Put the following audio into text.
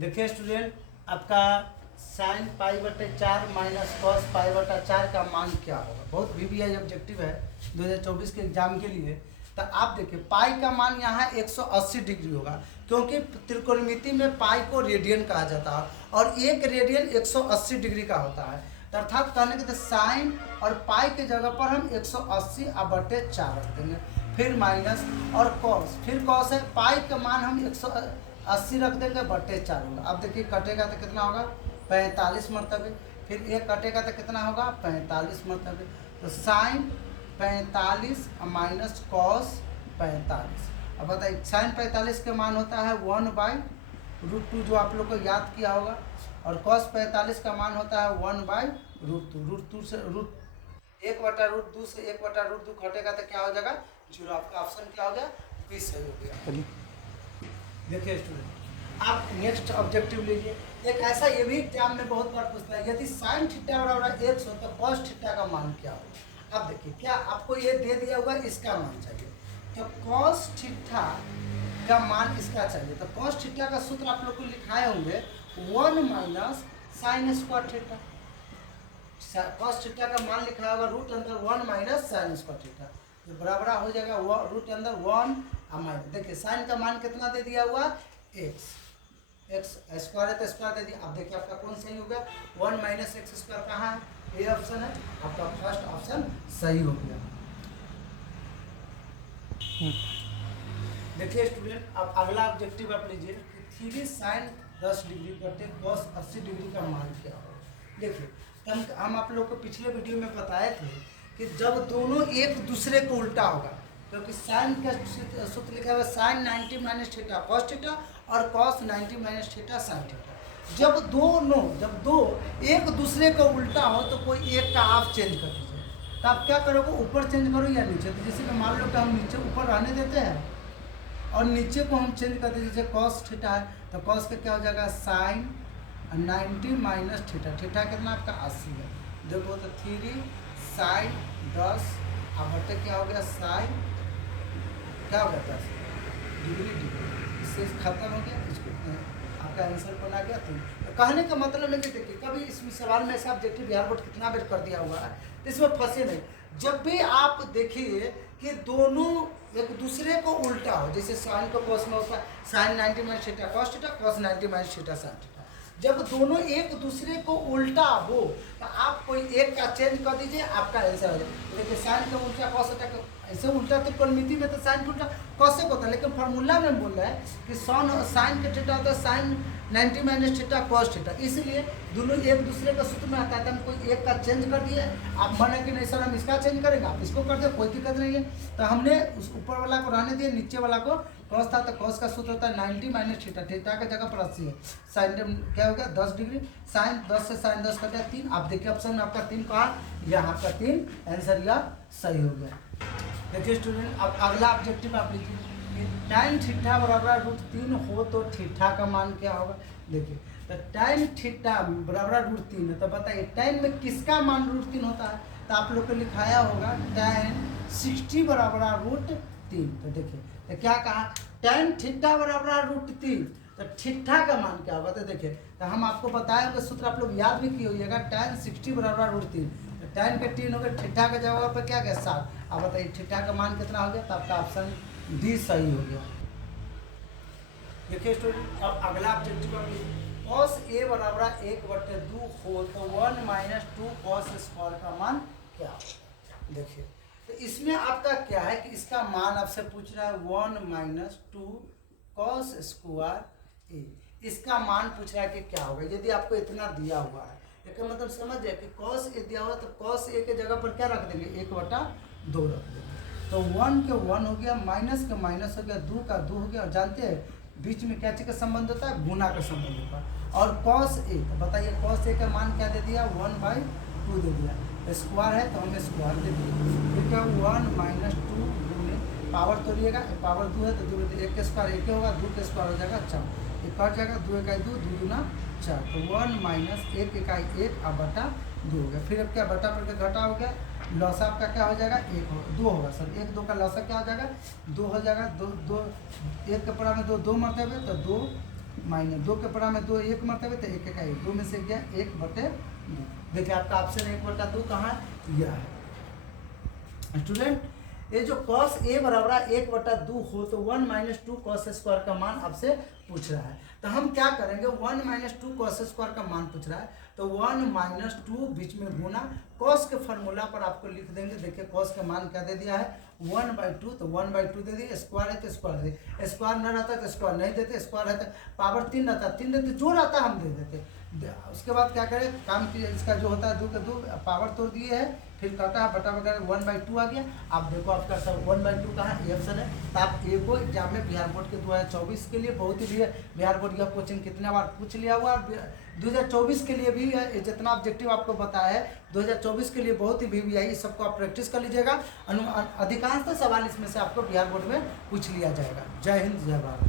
देखिए स्टूडेंट, आपका sine pi बटे 4 माइनस कॉस पाई बटा 4 का मान क्या होगा। बहुत वीवीआई ऑब्जेक्टिव है 2024 के एग्जाम के लिए। तो आप देखिए पाई का मान यहाँ 180 डिग्री होगा, क्योंकि त्रिकोणमिति में पाई को रेडियन कहा जाता है और एक रेडियन 180 डिग्री का होता है। तो अर्थात कहने के साइन और पाई के जगह पर हम 180 बटे 4 रख देंगे, फिर माइनस और कॉस, फिर कॉस है पाई का मान हम 180 रख देंगे बटे 4 होगा। अब देखिए कटेगा तो कितना होगा 45 मरतबे, फिर एक कटेगा तो कितना होगा 45 मरतबे। तो साइन 45 माइनस कॉस 45। अब बताइए साइन 45 का मान होता है 1/√2 जो आप लोग को याद किया होगा, और कॉस 45 का मान होता है 1/√2। √2 से 1/√2 से 1/√2 घटेगा तो क्या हो जाएगा 0। आपका ऑप्शन क्या हो गया, बी सही हो गया। देखिए स्टूडेंट, आप नेक्स्ट ऑब्जेक्टिव लीजिए। एक ऐसा ये भी एग्जाम में बहुत बार पूछता है, यदि साइन थीटा बराबर 1 हो तो कॉस थीटा का मान क्या हो। अब देखिए क्या आपको ये दे दिया हुआ इसका मान चाहिए, तो कॉस थीटा का मान इसका चाहिए। तो कॉस थीटा का सूत्र आप लोग को लिखाए होंगे 1 minus sine square theta. Cos theta का मान लिखा होगा √1 माइनस साइन स्क्वायर थीटा, जो बराबर हो जाएगा √1 माइनस। देखिए साइन का मान कितना दे दिया हुआ x स्क्वायर है तो स्क्वायर दे दिया। अब देखिए आपका कौन सही हो गया 1 माइनस एक्स स्क्वायर कहाँ है, ये ऑप्शन है आपका, फर्स्ट ऑप्शन सही हो गया। देखिए स्टूडेंट, अब अगला ऑब्जेक्टिव आप लीजिए कि 3 साइन 10 डिग्री बटे कॉस 80 डिग्री का मान क्या हो। देखिए हम आप लोग को पिछले वीडियो में बताए थे कि जब दोनों एक दूसरे को उल्टा होगा, क्योंकि साइन का सूत्र लिखा हुआ sine 90 minus theta cos theta और cos 90 minus theta sine theta. जब दो एक दूसरे को उल्टा हो तो कोई एक का आप चेंज कर दीजिए। तो आप क्या करोगे, ऊपर चेंज करो या नीचे। तो जैसे कि मान लो कि हम नीचे ऊपर रहने देते हैं और नीचे को हम चेंज कर दीजिए, जैसे कॉस थीटा है तो कॉस का क्या हो जाएगा साइन 90 माइनस थीटा। थीटा कितना आपका 80 है। देखो तो 3 साइन 10 अब बटे क्या हो गया साइन क्या हो गया 10 डिग्री। इससे खत्म हो गया, इसको आपका आंसर बना गया 3। तो कहने का मतलब है कि देखिए कभी इसमें सवाल में ऐसा ऑब्जेक्टिव बिहार बोर्ड कितना बेर कर दिया हुआ है, तो इसमें फंसे नहीं। जब भी आप देखिए कि दोनों एक दूसरे को उल्टा हो, जैसे साइन को कॉस में होता है sine 90 minus theta cos theta cos 90 minus theta sine theta. जब दोनों एक दूसरे को उल्टा हो तो आप कोई एक का चेंज कर दीजिए, आपका आंसर हो जाए। देखिए साइन का उल्टा कॉस थीटा, ऐसे उल्टा तो त्रिकोणमिति में तो साइन उल्टा कॉस होता है, लेकिन फार्मूला में बोल रहा है कि साइन का थीटा होता है sine 90 minus theta cos theta, इसलिए दोनों एक दूसरे का सूत्र में आता है। तो हम कोई एक का चेंज कर दिए, आप माने कि नहीं सर हम इसका चेंज करेंगे, आप इसको कर दे, कोई दिक्कत नहीं है। तो हमने उस ऊपर वाला को रहने दिए, नीचे वाला को कॉस था तो कॉस का सूत्र होता है 90 माइनस थीटा, थीटा की जगह पर 80 है। साइन क्या हो गया 10 डिग्री, साइन 10 से साइन 10 कटा 3। आप देखिए ऑप्शन में आपका 3 कहा, यहाँ आपका 3 आंसर यह सही हो गया। देखिए स्टूडेंट, अब अगला ऑब्जेक्टिव आप लीजिए कि tan थीटा बराबर √3 हो तो थीटा का मान क्या होगा। देखिए तो tan थीटा बराबर √3 है, तो बताइए tan में किसका मान √3 होता है। तो आप लोग को लिखाया होगा tan 60 बराबर √3। तो देखिए तो क्या कहा tan थीटा बराबर √3, तो थीटा का मान क्या होगा। तो देखिए तो हम आपको बताए होंगे सूत्र, आप लोग याद भी किए होइएगा tan 60 बराबर √3। tan के 3 हो गए, थीटा के जगह पर क्या गया 7। अब बताइए थीटा का मान कितना हो गया, तो आपका ऑप्शन डी सही हो गया। देखिए स्टूडेंट, अब अगला ऑब्जेक्टिव कॉस ए बराबर 1/2 हो तो 1 माइनस 2 कॉस स्क्वायर का मान क्या हो। देखिए तो इसमें आपका क्या है कि इसका मान आपसे पूछ रहा है 1 माइनस 2 कॉस स्क्वायर ए, इसका मान पूछ रहा है कि क्या होगा। यदि आपको इतना दिया हुआ है, इसका मतलब समझ जाए कि कॉस ए दिया हुआ तो कॉस ए के जगह पर क्या रख देंगे 1/2 रख देंगे। तो 1 के 1 हो गया, माइनस का माइनस हो गया, 2 का 2 हो गया, और जानते हैं बीच में क्या चीज़ का संबंध होता है, गुना का संबंध होता है। और कॉस ए, तो बताइए कॉस ए का मान क्या दे दिया 1/2 दे दिया, स्क्वायर है तो हमने स्क्वायर दे दिया। फिर क्या 1 माइनस 2 गुने पावर तोड़िएगा, पावर 2 है तो 2 1 के स्क्वायर 1 होगा, 2 के स्क्वायर हो जाएगा 4, एक कट जाएगा, 2 इकाई 2 2 दूना 4, तो 1 माइनस 1 इकाई 1 अब बटा 2 हो गया। फिर अब क्या बटा पर के घटा हो गया, लौसा आपका क्या हो जाएगा 2 होगा सर, 1 2 का लौसा क्या हो जाएगा 2 हो जाएगा। 2 1 के पड़ा में 2 मरतबे तो 2 माइनस 2 के पड़ा में 2 एक मरतबे तो 1 का 1, 2 में से गया 1/2। देखिए आपका ऑप्शन 1/2 कहाँ है, यह है। स्टूडेंट ये जो cos a बराबर 1/2 हो तो 1 - 2 cos स्क्वायर का मान आपसे पूछ रहा है, तो हम क्या करेंगे, 1 - 2 cos स्क्वायर का मान पूछ रहा है तो 1 - 2 बीच में गुना cos के फार्मूला पर आपको लिख देंगे। देखिए cos का मान क्या दे दिया है 1/2, तो 1/2 दे दिए, स्क्वायर है तो स्क्वायर दे, स्क्वायर न रहता तो स्क्वायर नहीं देते, स्क्वायर है तो पावर 3 रहता 3 देते, जो रहता हम दे देते। उसके बाद क्या करें, काम की इसका जो होता है 2 के 2 पावर तोड़ दिए है, फिर काटा बटा बटा 1/2 आ गया। आप देखो आपका सब 1/2 कहाँ ये ऑप्शन है। तो आप ए को एग्जाम में बिहार बोर्ड के 2024 के लिए बहुत ही बिहार बोर्ड का क्वेश्चन कितना बार पूछ लिया हुआ, 2024 के लिए भी जितना ऑब्जेक्टिव आपको बताया है 2024 के लिए बहुत ही VVI, इस सबको आप प्रैक्टिस कर लीजिएगा। अधिकांशतः सवाल इसमें से आपको बिहार बोर्ड में पूछ लिया जाएगा। जय हिंद, जय भारत।